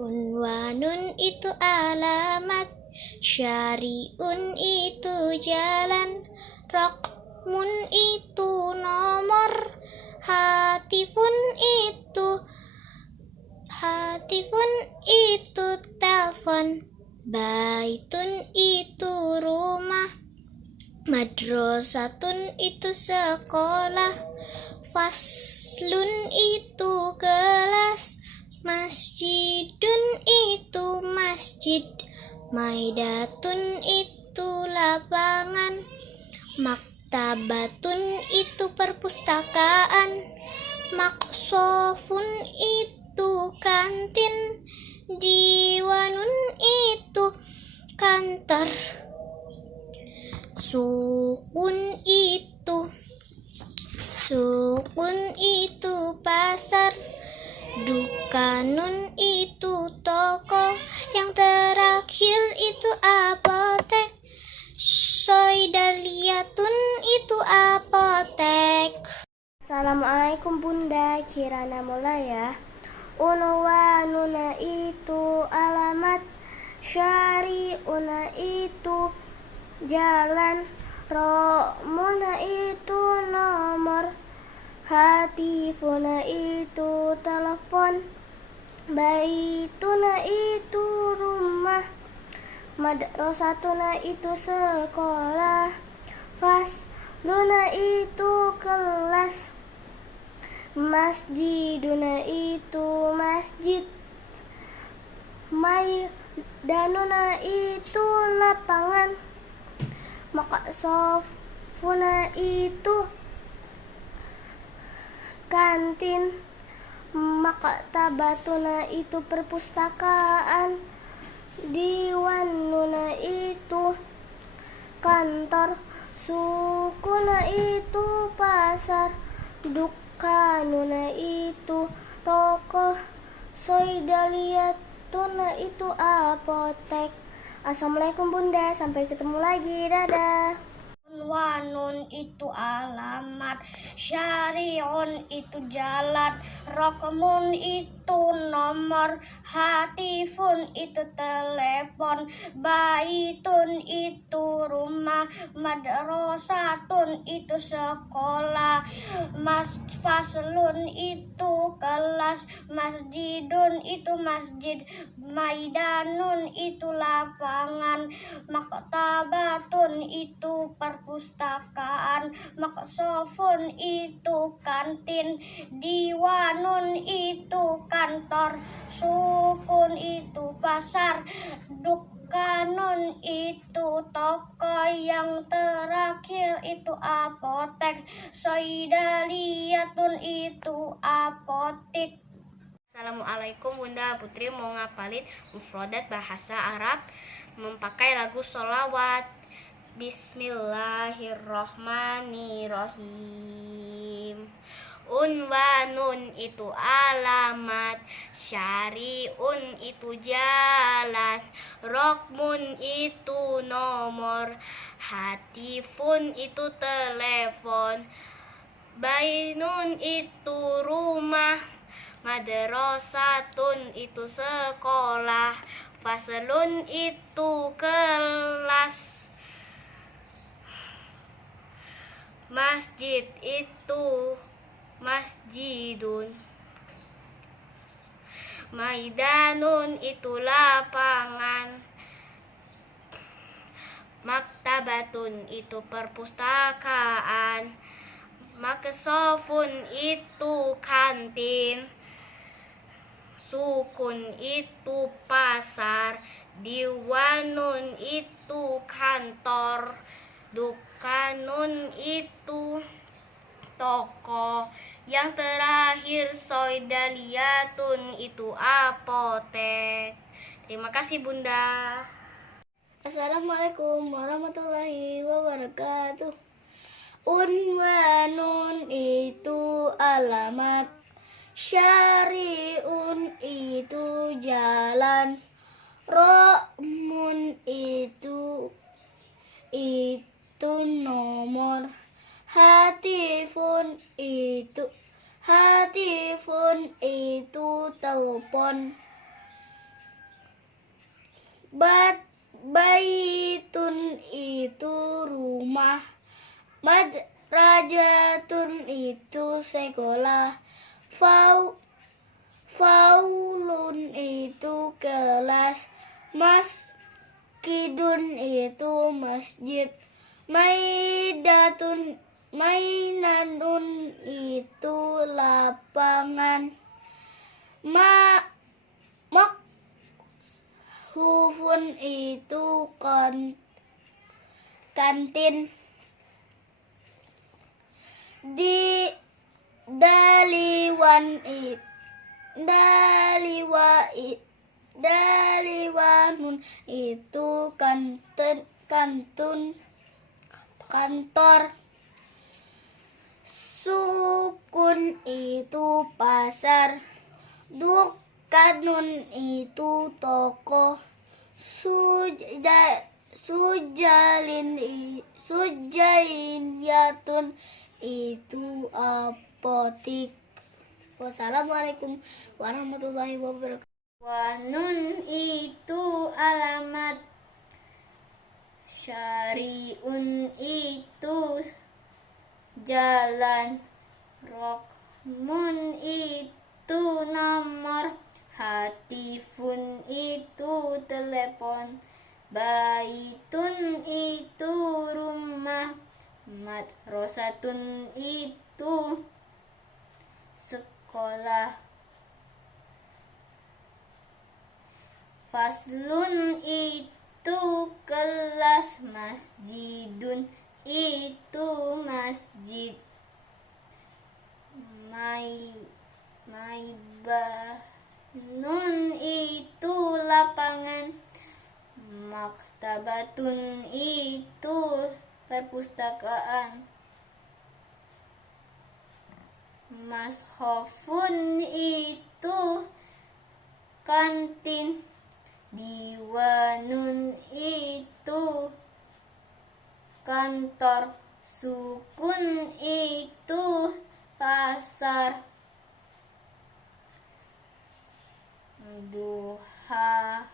Unwanun itu alamat, syari'un itu jalan, rokmun itu nomor, hatifun itu telepon, baitun itu rumah, madrasatun itu sekolah, faslun itu kelas, masjidun itu masjid, maidatun itu lapangan, maktabatun itu perpustakaan, maksofun itu kantin, diwanun itu kantor, sukun itu pasar, dukanun itu toko, yang terakhir itu apotek, soidaliyatun itu apotek. Assalamualaikum Bunda, kirana mulai ya. Unwanuna itu alamat, syari'una itu jalan, romuna itu nomor, hatifuna itu telepon, baituna itu rumah, madrasatuna itu sekolah, fasluna itu kelas, masjiduna itu masjid, maidanuna itu lapangan, maksofuna itu kantin, maktabatuna itu perpustakaan, diwanuna itu kantor, sukuna itu pasar, dukanuna itu toko, soidaliyatuna itu apotek. Assalamualaikum Bunda, sampai ketemu lagi, dadah. Unwanun itu alamat, syari'un itu jalan, rokmun itu nomor, hatifun itu telepon, baitun itu rumah, madrasatun itu sekolah, faslun itu kelas, masjidun itu masjid, maidanun itu lapangan, maktabatun itu perpustakaan, maksofun itu kantin, diwanun itu kantor, sukun itu pasar, dukanun itu toko, yang terakhir itu apotek, soidaliyatun itu apotik. Assalamualaikum Bunda Putri mau ngapalin mufradat bahasa Arab memakai lagu sholawat. Bismillahirrohmanirrohim. Unwanun itu alamat, syari'un itu jalan, rokmun itu nomor, hatifun itu telepon, bainun itu rumah, madrasatun itu sekolah, faslun itu kelas, masjid itu masjidun, maidanun itu lapangan, maktabatun itu perpustakaan, maksofun itu kantin, sukun itu pasar, diwanun itu kantor, dukanun itu toko, yang terakhir soidaliyatun itu apotek. Terima kasih Bunda. Assalamualaikum warahmatullahi wabarakatuh. Unwanun itu alamat, syari'un itu jalan, rokmun itu nomor, hatifun itu telepon, Baitun itu rumah, madrajatun itu sekolah, faulun itu kelas, masjidun itu masjid, mainanun itu lapangan, makhufun itu kantin, di daliwanun itu kantor, sukun itu pasar, dukanun itu toko, sujainiyatun itu apotik. Wassalamualaikum warahmatullahi wabarakatuh. Wanun itu alamat, syari'un itu jalan, rokmun itu nomor, hatifun itu telepon, baitun itu rumah, madrasatun itu sekolah, faslun itu kelas, masjidun itu masjid, maibanun itu lapangan, maktabatun itu perpustakaan, mashofun itu kantin, diwanun itu kantor, sukun itu pasar, duha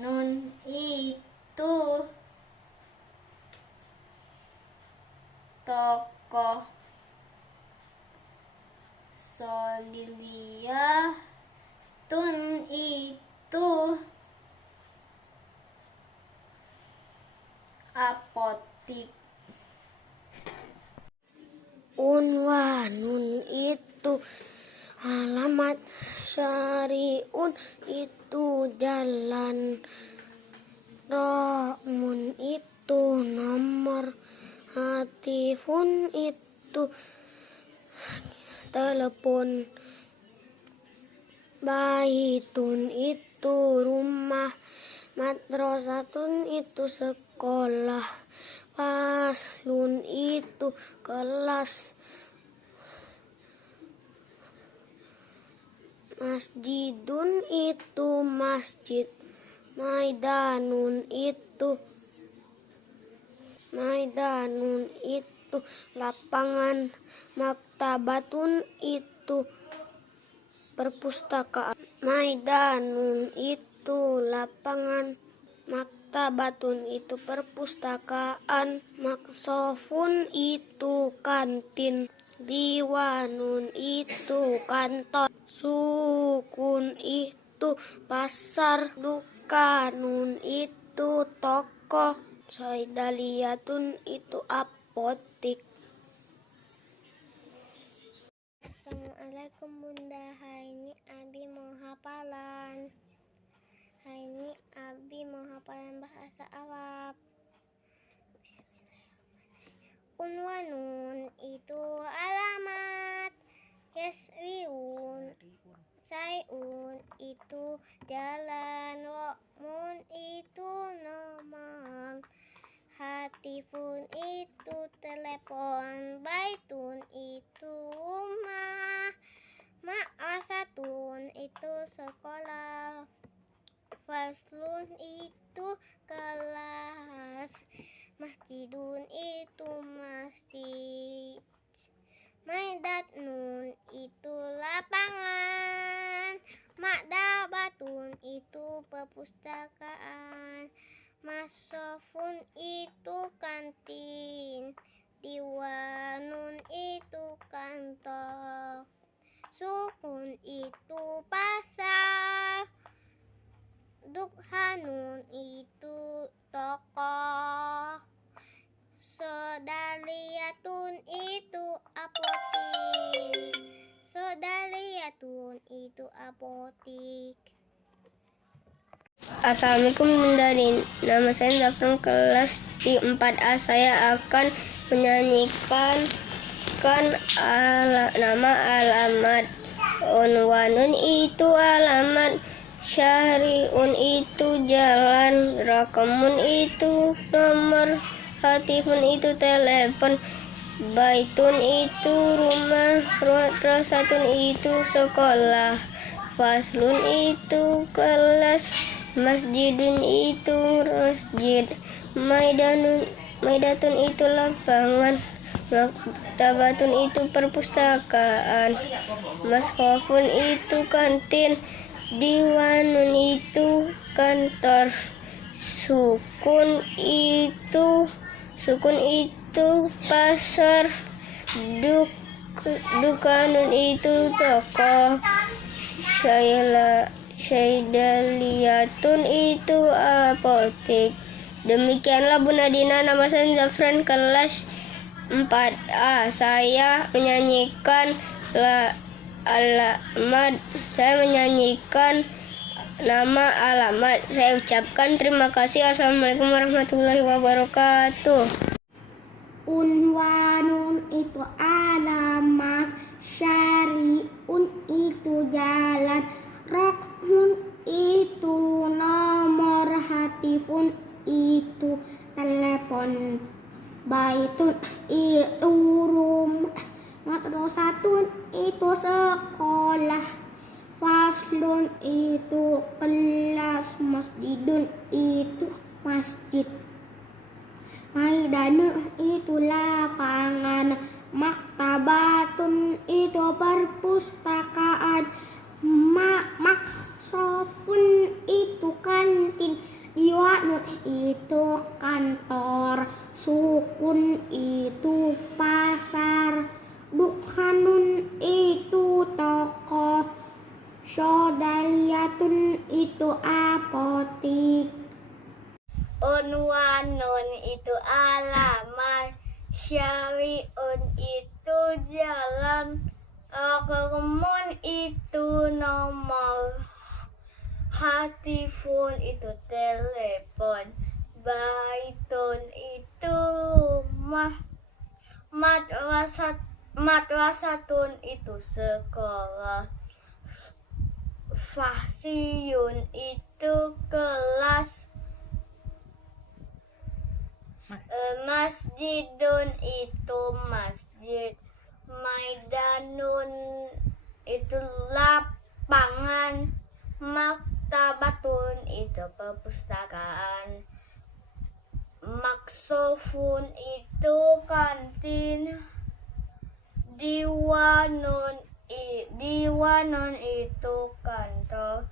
nun itu toko, soliliyah tun itu apotik. Unwanun itu alamat, syari'un itu jalan, rokmun itu nomor, hatifun itu telepon, baitun itu rumah, madrasatun itu sekolah, faslun itu kelas, masjidun itu masjid, maidanun itu lapangan, maktabatun itu perpustakaan, maidanun itu lapangan, maktabatun itu perpustakaan, maksofun itu kantin, diwanun itu kantor, sukun itu pasar, dukanun itu toko, soidaliyatun itu apotik. Assalamualaikum Bunda, hari ini Abi mau hafalan. Hari ini Abi mau hafalan bahasa Arab. Unwanun itu alamat, yasriun sayun itu jalan, rokmun itu nomor, hatifun itu telepon, baitun itu rumah, ma'asatun itu sekolah, faslun itu kelas, masjidun itu masjid, maidatun itu lapangan, maktabatun itu perpustakaan. Masofun itu kantin. Diwanun itu kantor. Sukun itu pasar. Dukhanun itu toko. Sodaliyatun itu apotik. Sodaliyatun itu apotik. Assalamualaikum Bunda Rin. Nama saya Zafran, kelas di 4A. Saya akan menyanyikan nama alamat. Unwanun itu alamat. Syahriun itu jalan. Rakamun itu nomor. Hatifun itu telepon. Baitun itu rumah. Madrasatun itu sekolah. Faslun itu kelas. Masjidun itu masjid. Maidatun itu lapangan. Maktabatun itu perpustakaan. Maskofun itu kantin. Diwanun itu kantor. Sukun itu pasar. Dukanun itu toko. Syaidaliyatun itu apotik. Demikianlah Bunda Dina, nama saya Zafran, kelas 4A. Saya menyanyikan nama alamat. Saya ucapkan terima kasih. Assalamualaikum warahmatullahi wabarakatuh. Unwanun itu alamat. Syariun itu jalan. Rokmun itu nomor. Hatifun itu telepon. Baitun itu rumah. Madrasatun itu sekolah. Faslun itu kelas. Masjidun itu masjid. Maidanun itu lapangan. Maktabatun itu perpustakaan. Maksofun itu kantin. Diwanun itu kantor. Sukun itu pasar. Dukhanun itu toko. Sodaliyatun itu apotik. Unwanun itu alamat. Syariun itu jalan. Rakamun itu nomor. Hatifun itu telepon. Baitun itu rumah. Madrasatun itu sekolah. Fasyun itu kelas. Masjidun itu masjid. Maidanun itu lapangan. Maktabatun itu perpustakaan. Maksofun itu kantin. Diwanun itu kantor.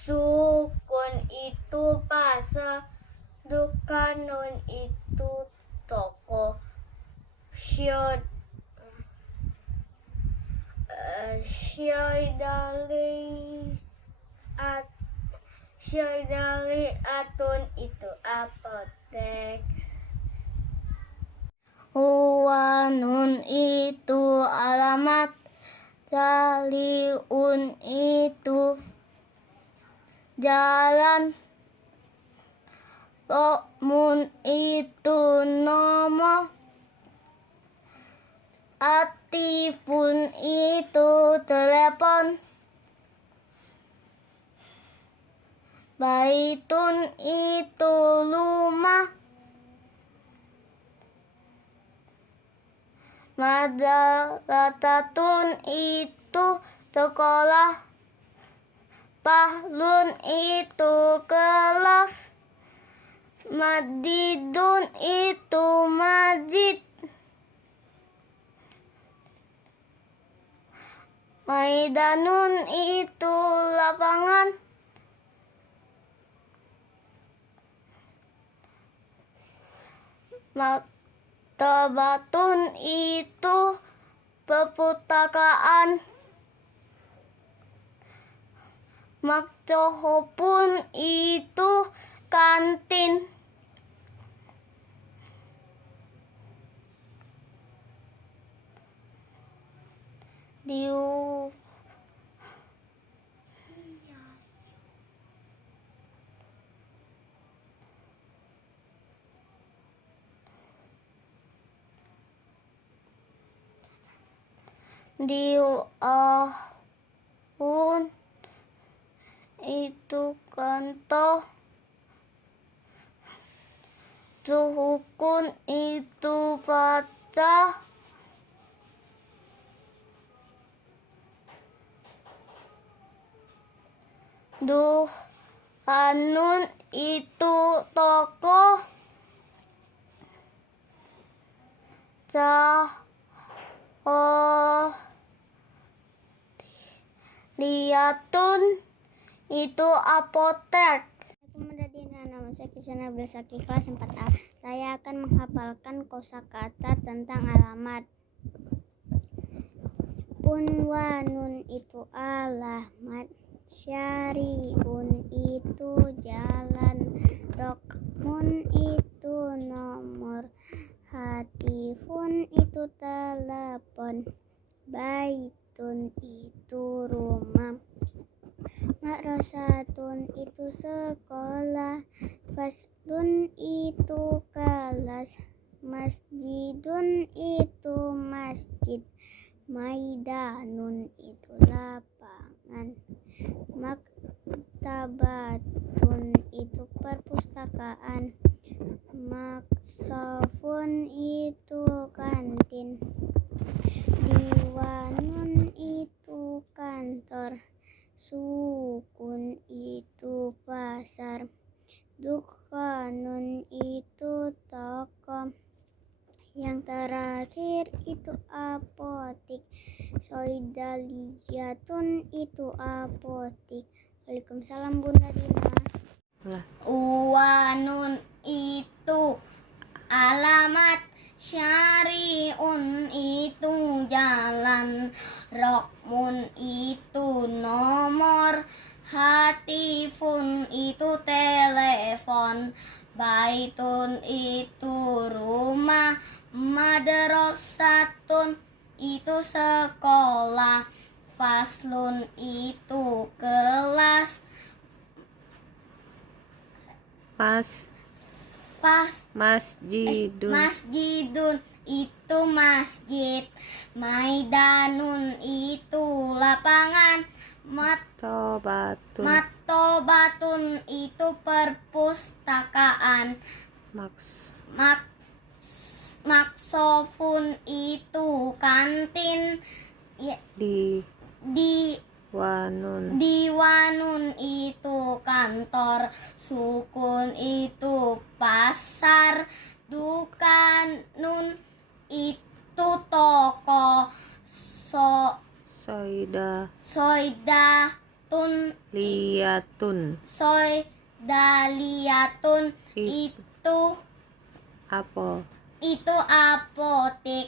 Sukun itu pasar. Dukanun itu toko. Syaidaliyatun itu apotek. Unwanun itu alamat. Syariun itu jalan. Rokmun itu nomor. Hatifun itu telepon. Baitun itu rumah. Madrasatun itu sekolah. Faslun itu kelas. Masjidun itu masjid. Maidanun itu lapangan. Maktabatun itu perpustakaan. Maktabun itu kantin. Diuahun itu kantor. Suhukun itu baca. Duhanun itu tokoh. Liatun itu apotek. Nama saya Kisana Bersaki kelas 4A. Saya akan menghafalkan kosakata tentang alamat. Unwanun itu alamat. Syariun itu jalan. Rokmun itu nomor. Hatifun itu telepon. Baitun itu rumah. Madrasatun itu sekolah. Faslun itu kelas. Masjidun itu masjid. Maidanun itu lapangan. Maktabatun itu perpustakaan. Maksofun itu kantin. Diwanun itu kantor. Sukun itu pasar. Dukhanun itu toko. Yang terakhir itu apotik. Soidaliyatun itu apotik. Waalaikumsalam Bunda Dina. Uwanun itu alamat. Syariun itu jalan. Rokmun itu nomor. Hatifun itu telepon. Baitun itu rumah. Madrasatun itu sekolah. Faslun itu kelas. Masjidun itu masjid. Maidanun itu lapangan. Maktabatun itu perpustakaan. Maksofun itu kantin. Diwanun itu kantor. Sukun itu pasar. Dukanun itu toko. Soidaliyatun itu apotek.